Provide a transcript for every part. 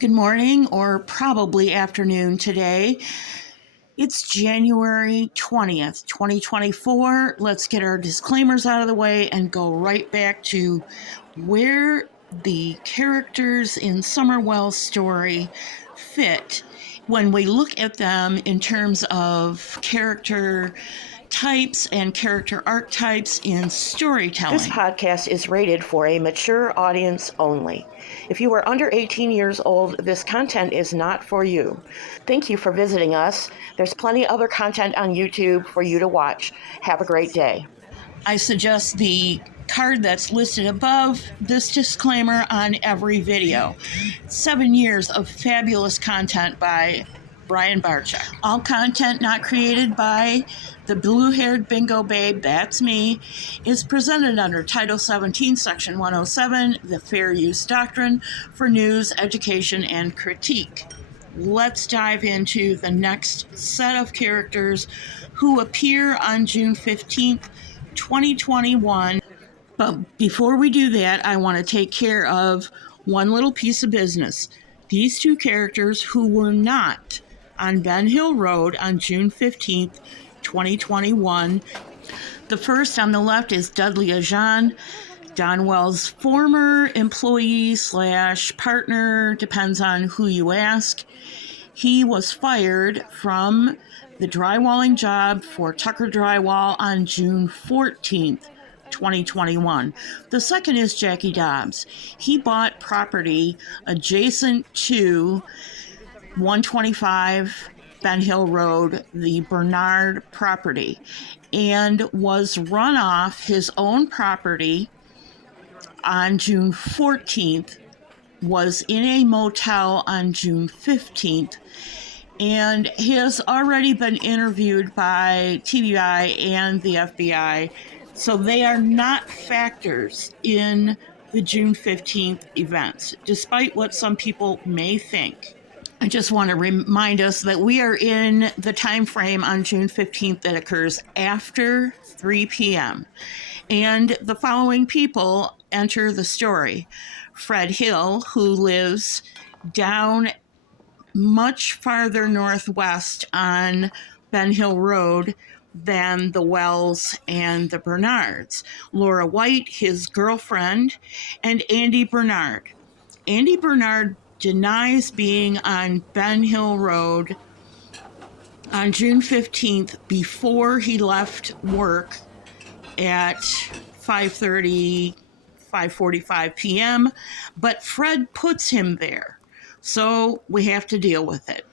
Good morning or probably afternoon today. It's January 20th, 2024. Let's get our disclaimers out of the way and go right back to where the characters in Summerwell's story fit when we look at them in terms of character types and character archetypes in storytelling. This podcast is rated for a mature audience only. If you are under 18 years old, this content is not for you. Thank you for visiting us. There's plenty of other content on YouTube for you to watch. Have a great day. I suggest the card that's listed above this disclaimer on every video. 7 years of fabulous content by Brian Barczyk. All content not created by the blue-haired bingo babe, that's me, is presented under Title 17, Section 107, the Fair Use Doctrine for news, education, and critique. Let's dive into the next set of characters who appear on June 15th, 2021. But before we do that, I want to take care of one little piece of business. These two characters who were not on Ben Hill Road on June 15th, 2021. The first on the left is Dudley Ajan, Donwell's former employee / partner, depends on who you ask. He was fired from the drywalling job for Tucker Drywall on June 14th, 2021. The second is Jackie Dobbs. He bought property adjacent to 125 Ben Hill Road, the Bernard property, and was run off his own property on June 14th, was in a motel on June 15th, and has already been interviewed by TBI and the FBI, so they are not factors in the June 15th events, despite what some people may think. I just want to remind us that we are in the time frame on June 15th that occurs after 3 p.m. And the following people enter the story. Fred Hill, who lives down much farther northwest on Ben Hill Road than the Wells and the Bernards. Laura White, his girlfriend, and Andy Bernard. Andy Bernard denies being on Ben Hill Road on June 15th before he left work at 5:45 p.m., but Fred puts him there, so we have to deal with it.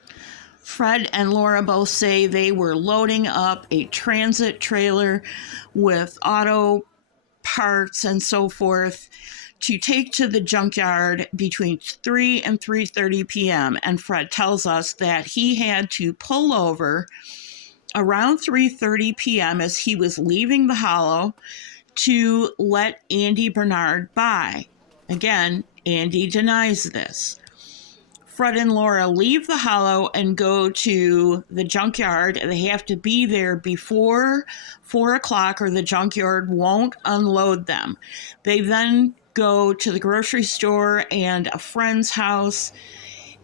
Fred and Laura both say they were loading up a transit trailer with auto parts and so forth to take to the junkyard between 3 and 3:30 p.m. And Fred tells us that he had to pull over around 3:30 p.m. as he was leaving the hollow to let Andy Bernard by. Again, Andy denies this. Fred and Laura leave the hollow and go to the junkyard. They have to be there before 4 o'clock or the junkyard won't unload them. They then go to the grocery store and a friend's house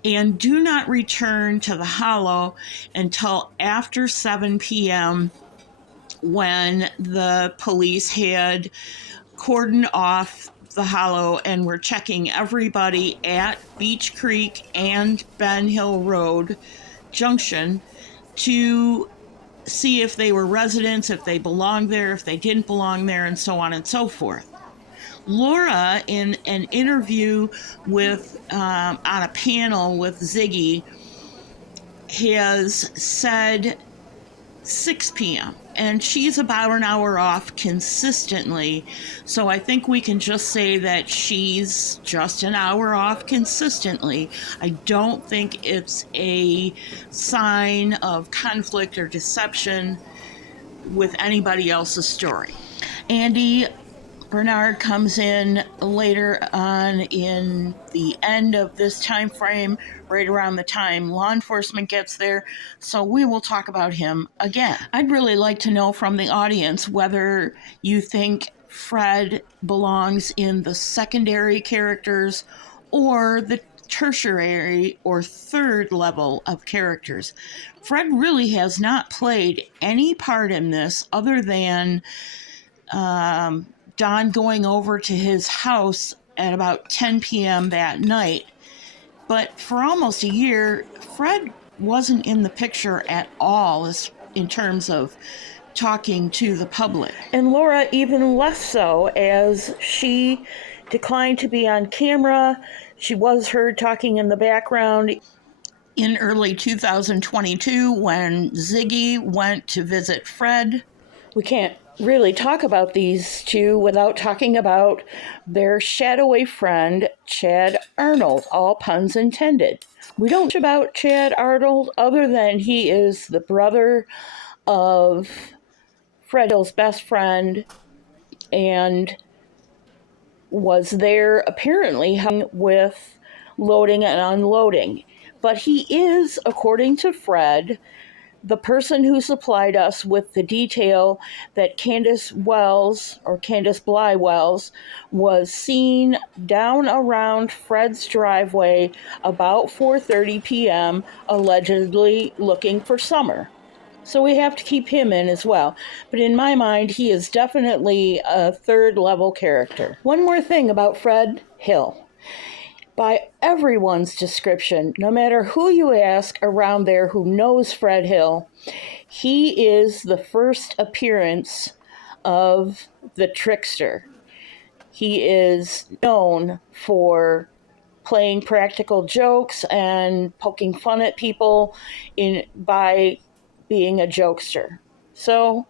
and do not return to the hollow until after 7 p.m. when the police had cordoned off the hollow and were checking everybody at Beach Creek and Ben Hill Road Junction to see if they were residents, if they belonged there, if they didn't belong there, and so on and so forth. Laura, in an interview with on a panel with Ziggy, has said 6 p.m. and she's about an hour off consistently, so I think we can just say that she's just an hour off consistently. I don't think it's a sign of conflict or deception with anybody else's story. Andy Bernard comes in later on in the end of this time frame, right around the time law enforcement gets there, so we will talk about him again. I'd really like to know from the audience whether you think Fred belongs in the secondary characters or the tertiary or third level of characters. Fred really has not played any part in this other than Don going over to his house at about 10 p.m. that night. But for almost a year, Fred wasn't in the picture at all in terms of talking to the public. And Laura even less so, as she declined to be on camera. She was heard talking in the background. In early 2022, when Ziggy went to visit Fred, we can't really talk about these two without talking about their shadowy friend, Chad Arnold, all puns intended. We don't know about Chad Arnold other than he is the brother of Fred's best friend and was there apparently with loading and unloading. But he is, according to Fred, the person who supplied us with the detail that Candace Bly Wells was seen down around Fred's driveway about 4:30 p.m., allegedly looking for Summer. So we have to keep him in as well. But in my mind, he is definitely a third level character. One more thing about Fred Hill. By everyone's description, no matter who you ask around there who knows Fred Hill, he is the first appearance of the trickster. He is known for playing practical jokes and poking fun at people by being a jokester. So,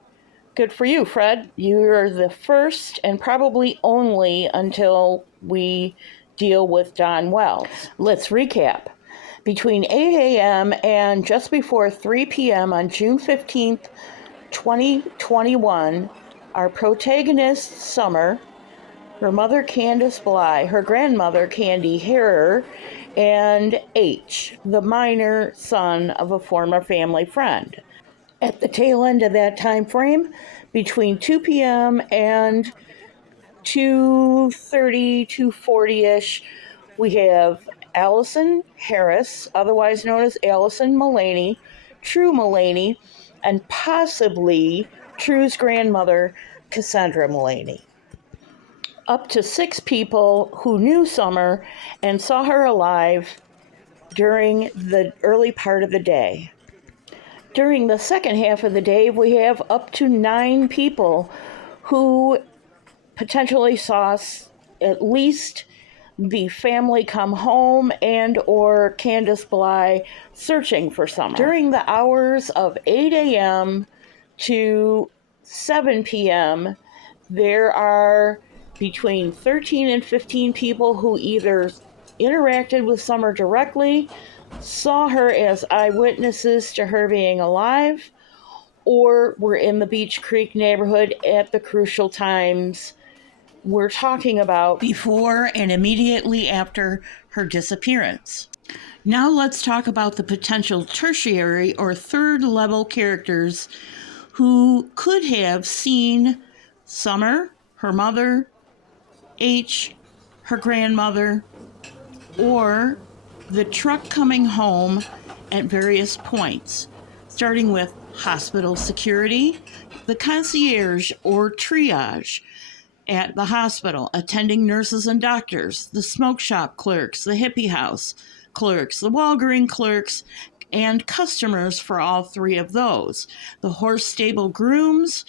good for you, Fred. You're the first and probably only until we deal with Don Wells. Let's recap. Between 8 a.m. and just before 3 p.m. on June 15th, 2021, our protagonist, Summer, her mother, Candace Bly, her grandmother, Candy Harrer, and H, the minor son of a former family friend. At the tail end of that time frame, between 2 p.m. and 2:30, 2:40-ish, we have Allison Harris, otherwise known as Allison Mullaney, True Mullaney, and possibly True's grandmother, Cassandra Mullaney. Up to 6 people who knew Summer and saw her alive during the early part of the day. During the second half of the day, we have up to 9 people who potentially saw at least the family come home and or Candace Bly searching for Summer. During the hours of 8 a.m. to 7 p.m., there are between 13 and 15 people who either interacted with Summer directly, saw her as eyewitnesses to her being alive, or were in the Beach Creek neighborhood at the crucial times we're talking about before and immediately after her disappearance. Now let's talk about the potential tertiary or third level characters who could have seen Summer, her mother, H, her grandmother, or the truck coming home at various points, starting with hospital security, the concierge or triage at the hospital, attending nurses and doctors, the smoke shop clerks, the hippie house clerks, the Walgreens clerks, and customers for all 3 of those, the horse stable grooms,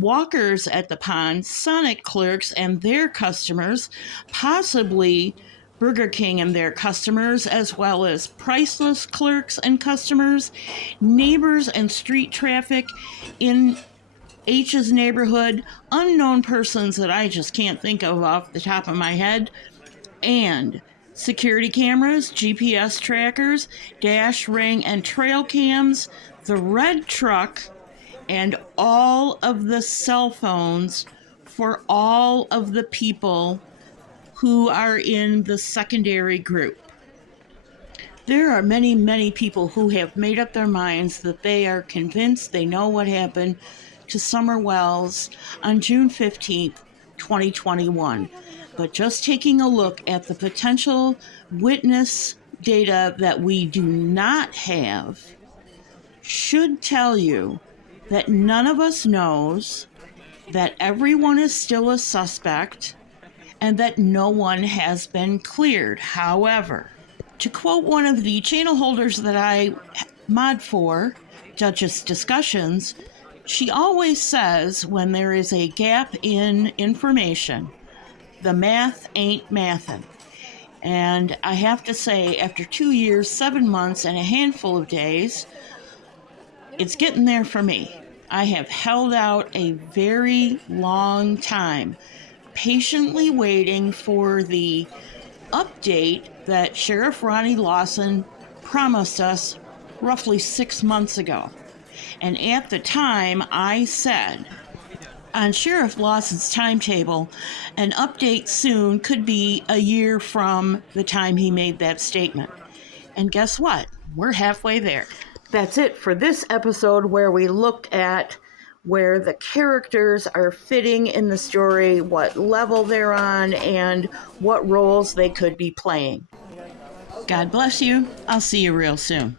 walkers at the pond, Sonic clerks and their customers, possibly Burger King and their customers, as well as Priceless clerks and customers, neighbors and street traffic in H's neighborhood, unknown persons that I just can't think of off the top of my head, and security cameras, GPS trackers, dash, ring, and trail cams, the red truck, and all of the cell phones for all of the people who are in the secondary group. There are many, many people who have made up their minds that they are convinced they know what happened to Summer Wells on June 15th, 2021. but just taking a look at the potential witness data that we do not have should tell you that none of us knows, that everyone is still a suspect, and that no one has been cleared. However, to quote one of the channel holders that I mod for, Duchess Discussions, she always says when there is a gap in information, the math ain't mathin'. And I have to say, after 2 years, 7 months, and a handful of days, it's getting there for me. I have held out a very long time, patiently waiting for the update that Sheriff Ronnie Lawson promised us roughly 6 months ago. And at the time, I said, on Sheriff Lawson's timetable, an update soon could be a year from the time he made that statement. And guess what? We're halfway there. That's it for this episode, where we looked at where the characters are fitting in the story, what level they're on, and what roles they could be playing. God bless you. I'll see you real soon.